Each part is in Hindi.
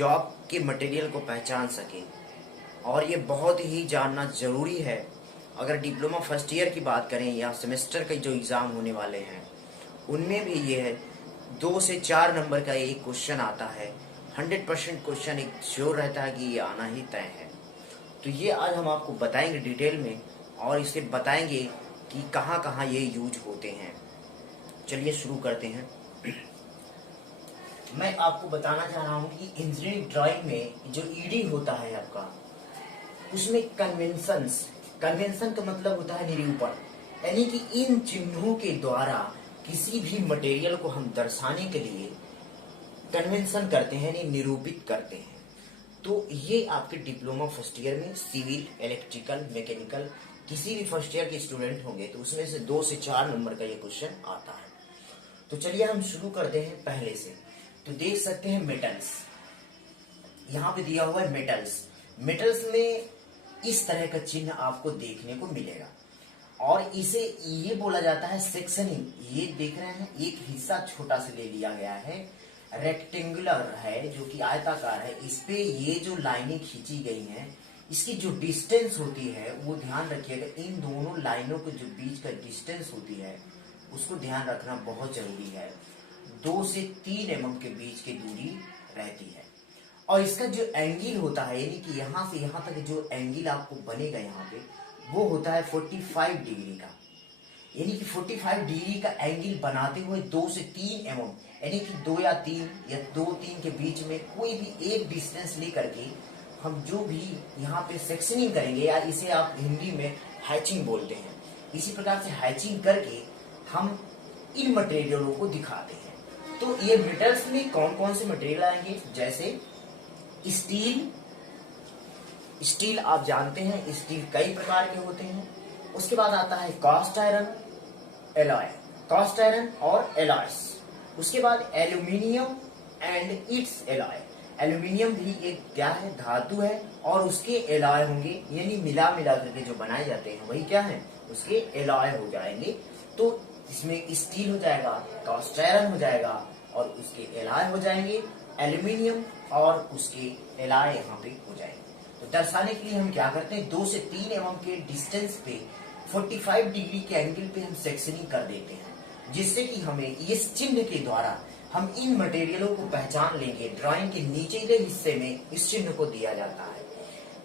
जॉब के मटेरियल को पहचान सकें। और ये बहुत ही जानना ज़रूरी है। अगर डिप्लोमा फर्स्ट ईयर की बात करें या सेमेस्टर के जो एग्ज़ाम होने वाले हैं उनमें भी ये है 2 से 4 नंबर का एक क्वेश्चन आता है। 100% क्वेश्चन एक श्योर रहता है कि ये आना ही तय है। तो ये आज हम आपको बताएंगे डिटेल में और इसे बताएंगे कि कहाँ कहाँ ये यूज होते हैं। चलिए शुरू करते हैं। मैं आपको बताना चाह रहा हूँ कि इंजीनियरिंग ड्राइंग में जो ईडी होता है आपका, उसमें कन्वेंशन का मतलब होता है निरूपण, यानी कि इन चिन्हों के द्वारा किसी भी मटेरियल को हम दर्शाने के लिए कन्वेंशन करते हैं, यानी निरूपित करते हैं। तो ये आपके डिप्लोमा फर्स्ट ईयर में सिविल, इलेक्ट्रिकल, मैकेनिकल किसी भी फर्स्ट ईयर के स्टूडेंट होंगे तो उसमें से 2 से 4 नंबर का ये क्वेश्चन आता है। तो चलिए हम शुरू करते हैं पहले से। तो देख सकते हैं मेटल्स, यहाँ पे दिया हुआ है मेटल्स में इस तरह का चिन्ह आपको देखने को मिलेगा और इसे ये बोला जाता है सेक्शनिंग। ये देख रहे हैं, एक हिस्सा छोटा से ले लिया गया है, रेक्टेंगुलर है जो कि आयताकार है। इस पे ये जो लाइनें खींची गई हैं, इसकी जो डिस्टेंस होती है वो ध्यान रखिएगा। इन दोनों लाइनों के जो बीच का डिस्टेंस होती है उसको ध्यान रखना बहुत जरूरी है। 2 से 3 mm के बीच की दूरी रहती है। और इसका जो एंगल होता है, यानी कि यहाँ से यहाँ तक जो एंगल आपको बनेगा यहाँ पे, वो होता है 45 डिग्री का। यानी कि 45 डिग्री का एंगल बनाते हुए 2 से 3 mm, यानी कि 2 या 3 या 2-3 के बीच में कोई भी एक डिस्टेंस लेकर के हम जो भी यहाँ पे सेक्शनिंग करेंगे, या इसे आप हिंदी में हैचिंग बोलते हैं, इसी प्रकार से हैचिंग करके हम इन मटेरियलों को दिखाते हैं। तो ये मेटल्स में कौन कौन से मटेरियल आएंगे, जैसे स्टील आप जानते हैं, स्टील कई प्रकार के होते हैं। उसके बाद आता है कास्ट आयरन और एलॉयस। उसके बाद aluminium and it's alloy. Aluminium भी एक क्या है, धातु है, और उसके एलॉय होंगे, यानी मिला करके जो बनाए जाते हैं वही क्या है, उसके एलॉय हो जाएंगे। तो इसमें स्टील हो जाएगा, कास्ट आयरन हो जाएगा और उसके एलॉय हो जाएंगे, एल्यूमिनियम और उसके एलॉय यहाँ पे हो जाएंगे। तो दर्शाने के लिए हम क्या करते हैं, 2 से 3 mm के डिस्टेंस पे 45 डिग्री के एंगल पे हम सेक्शनिंग कर देते हैं, जिससे कि हमें इस चिन्ह के द्वारा हम इन मटेरियलों को पहचान लेंगे। ड्राइंग के निचले हिस्से में इस चिन्ह को दिया जाता है।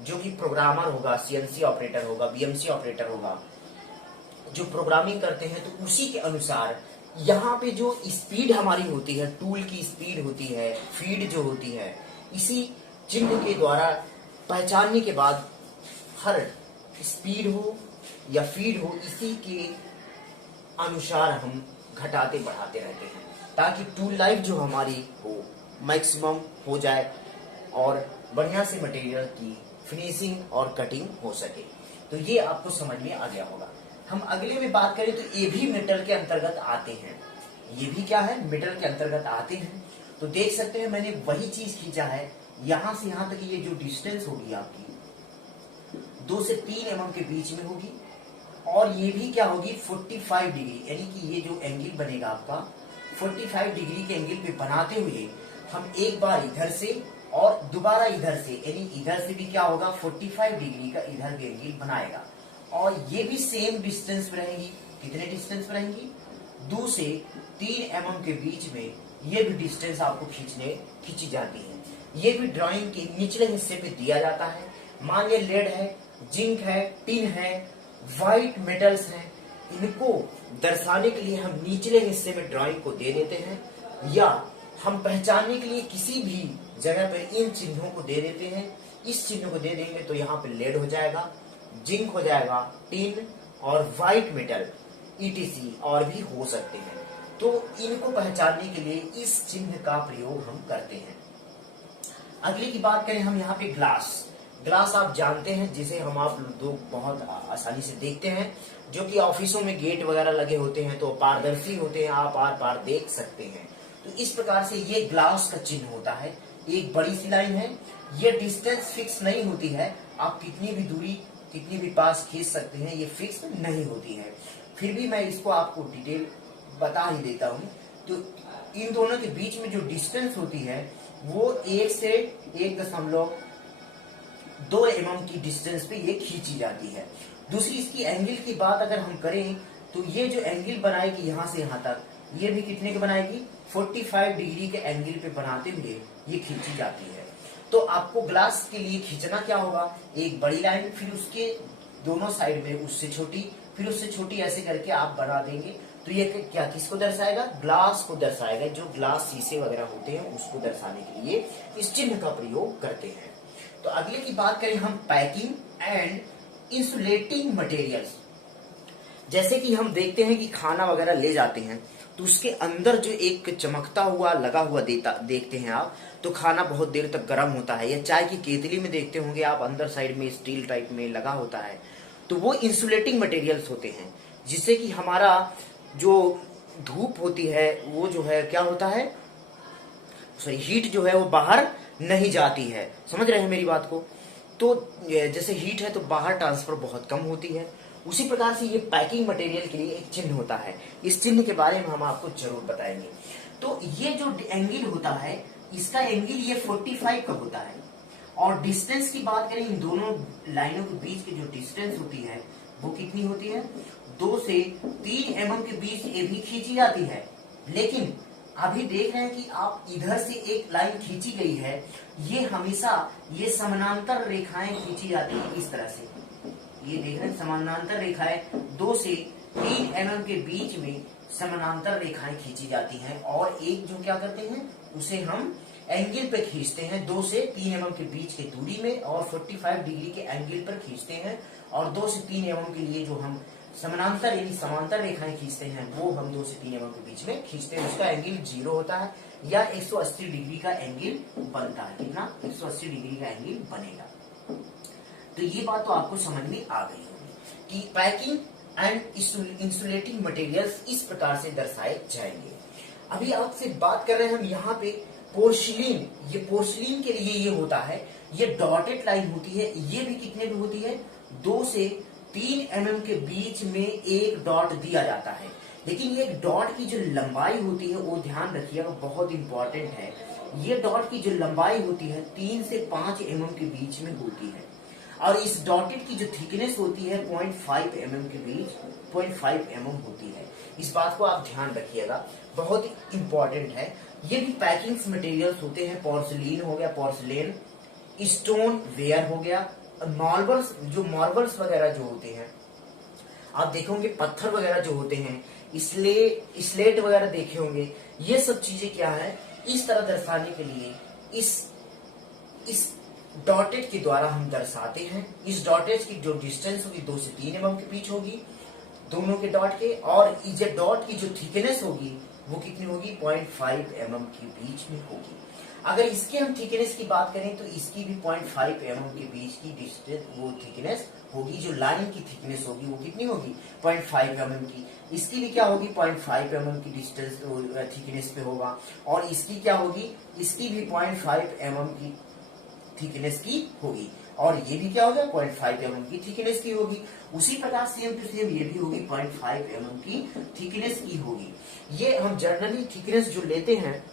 जो कि प्रोग्रामर होगा, सीएनसी ऑपरेटर होगा, बीएमसी ऑपरेटर होगा, जो प्रोग्रामिंग करते हैं, तो उसी के अनुसार यहाँ पे जो स्पीड हमारी होती है, टूल की स्पीड होती है, फीड जो होती है, इसी चिन्ह के द्वारा पहचानने के बाद हर स्पीड हो या फीड हो, इसी के अनुसार हम घटाते बढ़ाते रहते हैं, ताकि टूल लाइफ जो हमारी हो मैक्सिमम हो जाए और बढ़िया से मटेरियल की फिनिशिंग और कटिंग हो सके। तो ये आपको समझ में आ गया होगा। हम अगले में बात करें तो ये भी मेटल के अंतर्गत आते हैं। ये भी क्या है, मेटल के अंतर्गत आते हैं। तो देख सकते हैं मैंने वही चीज खींचा है, यहां से यहां तक ये जो डिस्टेंस होगी आपकी 2 से 3 mm के बीच में होगी, और ये भी क्या होगी 45 डिग्री, यानी कि ये जो एंगल बनेगा आपका 45 डिग्री के एंगल पे बनाते हुए हम एक बार इधर से और दोबारा इधर से, यानी इधर से भी क्या होगा 45 डिग्री का इधर भी एंगल बनाएगा, और ये भी सेम डिस्टेंस पे रहेंगी। कितने डिस्टेंस पे रहेंगी, 2 से 3 mm के बीच में ये भी डिस्टेंस आपको खींची जाती है। ये भी ड्राइंग के निचले हिस्से पे दिया जाता है। मान लीजिए लेड है, जिंक है, टिन है, व्हाइट मेटल्स हैं, इनको दर्शाने के लिए हम निचले हिस्से में ड्राइंग को दे देते हैं, या हम पहचानने के लिए किसी भी जगह पर इन चिन्हों को दे देते हैं। इस चिन्ह को दे देंगे तो यहाँ पे लेड हो जाएगा, जिंक हो जाएगा, टिन और व्हाइट मेटल ईटीसी और भी हो सकते हैं। तो इनको पहचानने के लिए इस चिन्ह का प्रयोग हम करते हैं। अगली की बात करें हम यहाँ पे ग्लास आप जानते हैं, जिसे हम आप लोग बहुत आसानी से देखते हैं, जो कि ऑफिसों में गेट वगैरह लगे होते हैं तो पारदर्शी होते हैं, आप आर पार देख सकते हैं। तो इस प्रकार से ये ग्लास का चिन्ह होता है। एक बड़ी सी लाइन है, ये डिस्टेंस फिक्स नहीं होती है, आप कितनी भी दूरी कितनी भी पास खींच सकते हैं, ये फिक्स नहीं होती है। फिर भी मैं इसको आपको डिटेल बता ही देता हूँ। तो इन दोनों के बीच में जो डिस्टेंस होती है वो 1 से 1.2 mm की डिस्टेंस पे ये खींची जाती है। दूसरी इसकी एंगल की बात अगर हम करें तो ये जो एंगल बनाएगी यहां से यहां तक, ये भी कितने की बनाएगी, 45 डिग्री के एंगल पे बनाते हुए ये खींची जाती है। तो आपको ग्लास के लिए खींचना क्या होगा, एक बड़ी लाइन, फिर उसके दोनों साइड में उससे छोटी, फिर उससे छोटी, ऐसे करके आप बना देंगे। तो ये क्या किसको दर्शाएगा, ग्लास को दर्शाएगा। जो ग्लास शीशे वगैरह होते हैं उसको दर्शाने के लिए इस चिन्ह का प्रयोग करते हैं। तो अगले की बात करें हम, पैकिंग एंड इंसुलेटिंग मटेरियल्स। जैसे कि हम देखते हैं कि खाना वगैरह ले जाते हैं तो उसके अंदर जो एक चमकता हुआ लगा हुआ देखते हैं आप, तो खाना बहुत देर तक गर्म होता है। या चाय की केतली में देखते होंगे आप, अंदर साइड में स्टील टाइप में लगा होता है, तो वो इंसुलेटिंग मटेरियल्स होते हैं, जिससे कि हमारा जो धूप होती है वो जो है क्या होता है, सॉरी, हीट जो है वो बाहर नहीं जाती है। समझ रहे हैं मेरी बात को। तो जैसे हीट है तो बाहर ट्रांसफर बहुत कम होती है, उसी प्रकार से ये पैकिंग मटेरियल के लिए एक चिन्ह होता है। इस चिन्ह के बारे में हम आपको जरूर बताएंगे। तो ये जो एंगल होता है, इसका एंगल ये 45 का होता है। और डिस्टेंस की बात करें, इन दोनों लाइनों के बीच की जो डिस्टेंस होती है वो कितनी होती है, 2 से 3 mm के बीच ये भी खींची जाती है। लेकिन अभी देख रहे हैं कि आप इधर से एक लाइन खींची गई है, ये हमेशा ये समानांतर रेखाएं खींची जाती है इस तरह से। ये देख रहे हैं समानांतर रेखाएं 2 से 3 mm के बीच में समानांतर रेखाएं खींची जाती हैं। और एक जो क्या करते हैं, उसे हम एंगल पे खींचते हैं 2 से 3 mm के बीच की दूरी में, और 45 डिग्री के एंगल पर खींचते हैं। और 2 से 3 mm के लिए जो हम समानांतर यानी समांतर रेखाएं खींचते हैं वो हम 2 से 3 mm के बीच में खींचते हैं। उसका एंगल 0 होता है या 180 डिग्री का एंगल बनता है। कितना, 180 डिग्री का एंगल बनेगा। तो ये बात तो आपको समझ में आ गई होगी कि पैकिंग एंड इंसुलेटिंग मटेरियल्स इस प्रकार से दर्शाए जाएंगे। अभी आपसे बात कर रहे हैं हम यहाँ पे पोर्सिलीन। ये पोर्सिलीन के लिए ये होता है, ये डॉटेड लाइन होती है। ये भी कितने में होती है, 2 से 3 mm के बीच में एक डॉट दिया जाता है। लेकिन ये डॉट की जो लंबाई होती है वो ध्यान रखिएगा, बहुत इंपॉर्टेंट है। ये डॉट की जो लंबाई होती है 3 से 5 mm के बीच में होती है। और इस डॉटेड की जो थिकनेस होती है 0.5 mm के बीच 0.5 mm होती है। इस बात को आप ध्यान रखिएगा, बहुत इंपॉर्टेंट है। ये भी पैकिंग मटेरियल्स होते हैं। पोर्सिलीन हो गया, पोर्सिलेन, स्टोन वेयर हो गया, मार्बल्स वगैरह जो होते हैं, आप देखोगे पत्थर वगैरह जो होते हैं, स्लेट वगैरह देखे होंगे। ये सब चीजें क्या है, इस तरह दर्शाने के लिए इस डॉटेड के द्वारा हम दर्शाते हैं। इस डॉटेड की जो डिस्टेंस होगी 2 से 3 mm के बीच होगी दोनों के डॉट के, और ये डॉट की जो थिकनेस होगी वो कितनी होगी, 0.5 mm के बीच में होगी। अगर इसके हम थिकनेस की बात करें तो इसकी भी 0.5 mm के बीच की डिस्टेंस वो थिकनेस होगी। जो लाइन की थिकनेस होगी वो कितनी होगी, 0.5 mm की। इसकी भी क्या होगी, 0.5 mm की डिस्टेंस थिकनेस पे होगा। और इसकी क्या होगी, इसकी भी 0.5 mm की थिकनेस की होगी। और ये भी क्या होगा, 0.5 mm की थिकनेस की होगी। उसी प्रकार सेम टू सेम ये भी होगी, 0.5 mm की थिकनेस की होगी। ये हम जनरली थिकनेस जो लेते हैं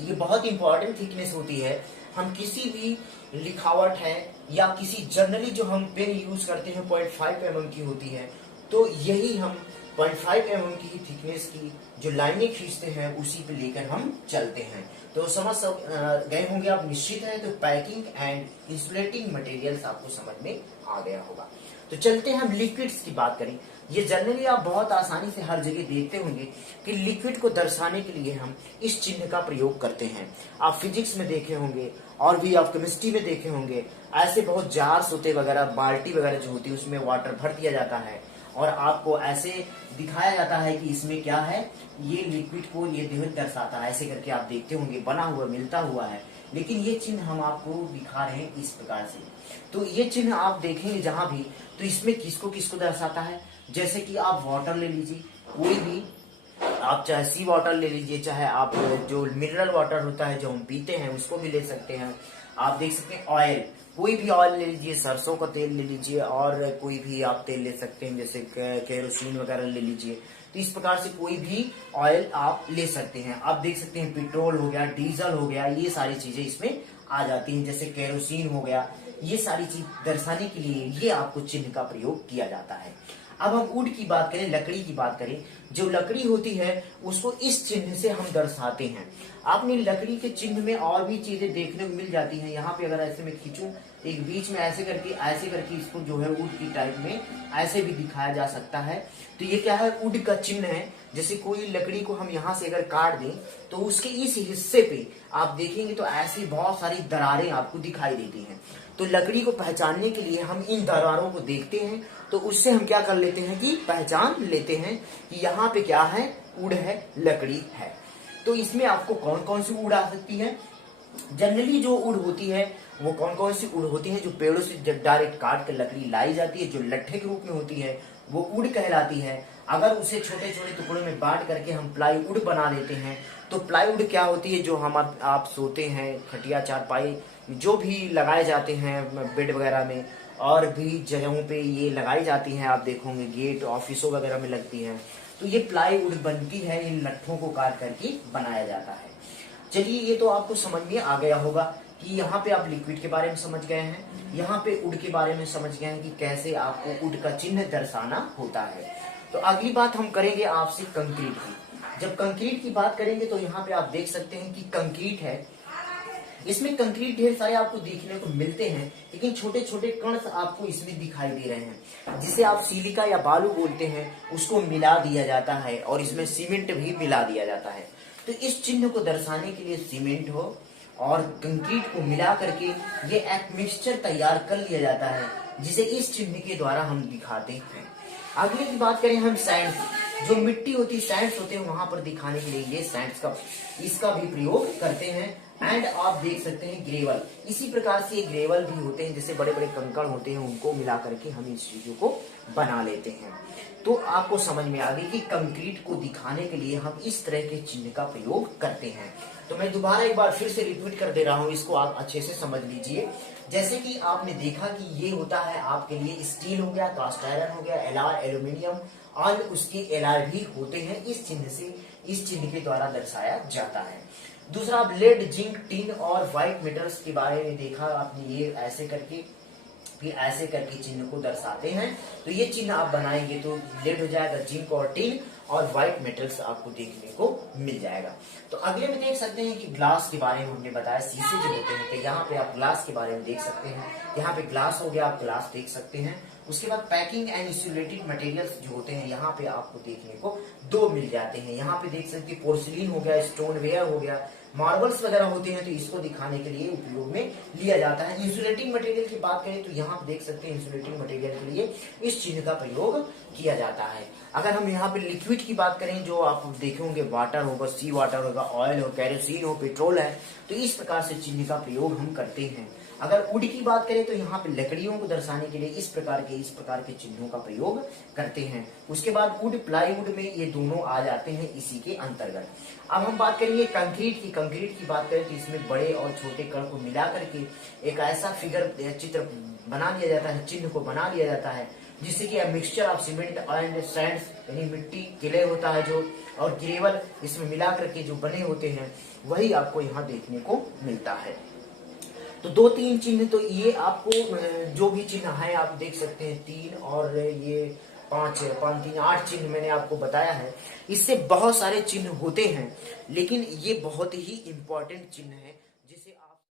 ये बहुत इंपॉर्टेंट थिकनेस होती है। हम किसी भी लिखावट है या किसी जनरली जो हम पेन यूज करते हैं 0.5 mm की होती है, तो यही हम 0.5 mm की थिकनेस की जो लाइनें खींचते हैं उसी पे लेकर हम चलते हैं। तो समझ गए होंगे आप, निश्चित है। तो पैकिंग एंड इंसुलेटिंग मटेरियल्स आपको समझ में आ गया होगा। तो चलते हैं हम लिक्विड्स की बात करें। ये जनरली आप बहुत आसानी से हर जगह देखते होंगे कि लिक्विड को दर्शाने के लिए हम इस चिन्ह का प्रयोग करते हैं। आप फिजिक्स में देखे होंगे और भी आप केमिस्ट्री में देखे होंगे, ऐसे बहुत जार्स होते वगैरह, बाल्टी वगैरह जो होती है उसमें वाटर भर दिया जाता है और आपको ऐसे दिखाया जाता है कि इसमें क्या है, ये लिक्विड को ये दर्शाता है। ऐसे करके आप देखते होंगे बना हुआ मिलता हुआ है, लेकिन ये चिन्ह हम आपको दिखा रहे हैं इस प्रकार से। तो ये चिन्ह आप देखेंगे जहां भी, तो इसमें किसको किसको दर्शाता है। जैसे कि आप वाटर ले लीजिए, कोई भी, आप चाहे सी वाटर ले लीजिए, चाहे आप जो मिनरल वाटर होता है जो हम पीते हैं उसको भी ले सकते हैं। आप देख सकते हैं ऑयल, कोई भी ऑयल ले लीजिए, सरसों का तेल ले लीजिए और कोई भी आप तेल ले सकते हैं, जैसे केरोसिन वगैरह ले लीजिए। तो इस प्रकार से कोई भी ऑयल आप ले सकते हैं। आप देख सकते हैं पेट्रोल हो गया, डीजल हो गया, ये सारी चीजें इसमें आ जाती हैं, जैसे केरोसिन हो गया। ये सारी चीज दर्शाने के लिए ये आपको चिन्ह का प्रयोग किया जाता है। अब हम वुड की बात करें, लकड़ी की बात करें, जो लकड़ी होती है उसको इस चिन्ह से हम दर्शाते हैं। आपने लकड़ी के चिन्ह में और भी चीजें देखने को मिल जाती हैं। यहाँ पे अगर ऐसे में खींचूं, एक बीच में ऐसे करके इसको जो है वुड की टाइप में ऐसे भी दिखाया जा सकता है। तो ये क्या है, वुड का चिन्ह है। जैसे कोई लकड़ी को हम यहाँ से अगर काट दें तो उसके इस हिस्से पे आप देखेंगे तो ऐसी बहुत सारी दरारें आपको दिखाई देती हैं। तो लकड़ी को पहचानने के लिए हम इन दरारों को देखते हैं, तो उससे हम क्या कर लेते हैं कि पहचान लेते हैं कि यहाँ पे क्या है, वुड है, लकड़ी है। तो इसमें आपको कौन कौन सी वुड आ सकती है? जनरली जो वुड होती है वो कौन कौन सी वुड होती है? जो पेड़ों से डायरेक्ट काट कर लकड़ी लाई जाती है, जो लट्ठे के रूप में होती है, वो वुड कहलाती है। अगर उसे छोटे छोटे टुकड़ों में बांट करके हम प्लाईवुड बना देते हैं, तो प्लाईवुड क्या होती है, जो हम आप सोते हैं, खटिया चारपाई जो भी लगाए जाते हैं बेड वगैरह में और भी जगहों पे ये लगाई जाती हैं। आप देखोगे गेट ऑफिसों वगैरह में लगती हैं। तो ये प्लाईवुड बनती है, इन लट्ठों को काट करके बनाया जाता है। चलिए, ये तो आपको समझ में आ गया होगा कि यहाँ पे आप लिक्विड के बारे में समझ गए हैं, यहाँ पे वुड के बारे में समझ गए हैं कि कैसे आपको वुड का चिन्ह दर्शाना होता है। तो अगली बात हम करेंगे आपसे कंक्रीट की। जब कंक्रीट की बात करेंगे तो यहाँ पे आप देख सकते हैं कि कंक्रीट है, इसमें कंक्रीट ढेर सारे आपको देखने को मिलते हैं, लेकिन छोटे छोटे कण आपको इसमें दिखाई दे रहे हैं, जिसे आप सिलिका या बालू बोलते हैं। उसको मिला दिया जाता है और इसमें सीमेंट भी मिला दिया जाता है। तो इस चिन्ह को दर्शाने के लिए सीमेंट हो और कंक्रीट को मिला करके ये एक मिक्सचर तैयार कर लिया जाता है, जिसे इस चिन्ह के द्वारा हम दिखाते हैं। आगे की बात करें हम सैंड, जो मिट्टी होती है, सैंड्स होते हैं, वहां पर दिखाने के लिए ये सैंड्स का इसका भी प्रयोग करते हैं। एंड आप देख सकते हैं ग्रेवल, इसी प्रकार से ग्रेवल भी होते हैं, जैसे बड़े बड़े कंकड़ होते हैं, उनको मिला करके हम इस चीजों को बना लेते हैं। तो आपको समझ में आ गई कि कंक्रीट को दिखाने के लिए हम इस तरह के चिन्ह का प्रयोग करते हैं। तो मैं दोबारा एक बार फिर से रिपीट कर दे रहा हूं, इसको आप अच्छे से समझ लीजिए। जैसे कि आपने देखा कि ये होता है आपके लिए स्टील हो गया, कास्ट आयरन हो गया, एलॉय एल्यूमिनियम और उसके एलॉय भी होते हैं। इस चिन्ह से, इस चिन्ह के द्वारा दर्शाया जाता है। दूसरा, लेड, जिंक, टिन और व्हाइट मेटल्स के बारे में देखा आपने, ये ऐसे करके चिन्ह को दर्शाते हैं। तो ये चिन्ह आप बनाएंगे तो लेड हो जाएगा, जिंक और टिन और व्हाइट मेटल्स आपको देखने को मिल जाएगा। तो अगले में देख सकते हैं कि ग्लास के बारे में हमने बताया, शीशे जो होते हैं, तो यहाँ पे आप ग्लास के बारे में देख सकते हैं। यहाँ पे ग्लास हो गया, आप ग्लास देख सकते हैं। उसके बाद पैकिंग एंड इंसुलेटेड मटेरियल्स जो होते हैं, यहाँ पे आपको देखने को दो मिल जाते हैं। यहाँ पे देख सकते हैं पोर्सिलिन हो गया, स्टोन वेयर हो गया, मार्बल्स वगैरह होते हैं, तो इसको दिखाने के लिए उपयोग में लिया जाता है। इंसुलेटिंग मटेरियल की बात करें तो यहाँ देख सकते हैं इंसुलेटिंग मटेरियल के लिए इस चिन्ह का प्रयोग किया जाता है। अगर हम यहाँ पे लिक्विड की बात करें, जो आप देखे होंगे, वाटर होगा, सी वाटर होगा, ऑयल हो, केरोसिन हो, पेट्रोल है, तो इस प्रकार से चिन्ह का प्रयोग हम करते हैं। अगर वुड की बात करें तो यहाँ पे लकड़ियों को दर्शाने के लिए इस प्रकार के चिन्हों का प्रयोग करते हैं। उसके बाद वुड, प्लाईवुड में ये दोनों आ जाते हैं इसी के अंतर्गत। अब हम बात करेंगे कंक्रीट की बात करें तो इसमें बड़े और छोटे कण को मिला करके एक ऐसा चित्र बना लिया जाता है, चिन्ह को बना लिया जाता है, जिससे कि mixture of cement and Sands, यानी मिट्टी, क्ले होता है जो, और ग्रेवल इसमें मिला करके जो बने होते हैं, वही आपको यहाँ देखने को मिलता है। तो दो तीन चिन्ह, तो ये आपको जो भी चिन्ह है आप देख सकते हैं, 3 और ये 5 3 8 चिन्ह मैंने आपको बताया है। इससे बहुत सारे चिन्ह होते हैं, लेकिन ये बहुत ही इंपॉर्टेंट चिन्ह है।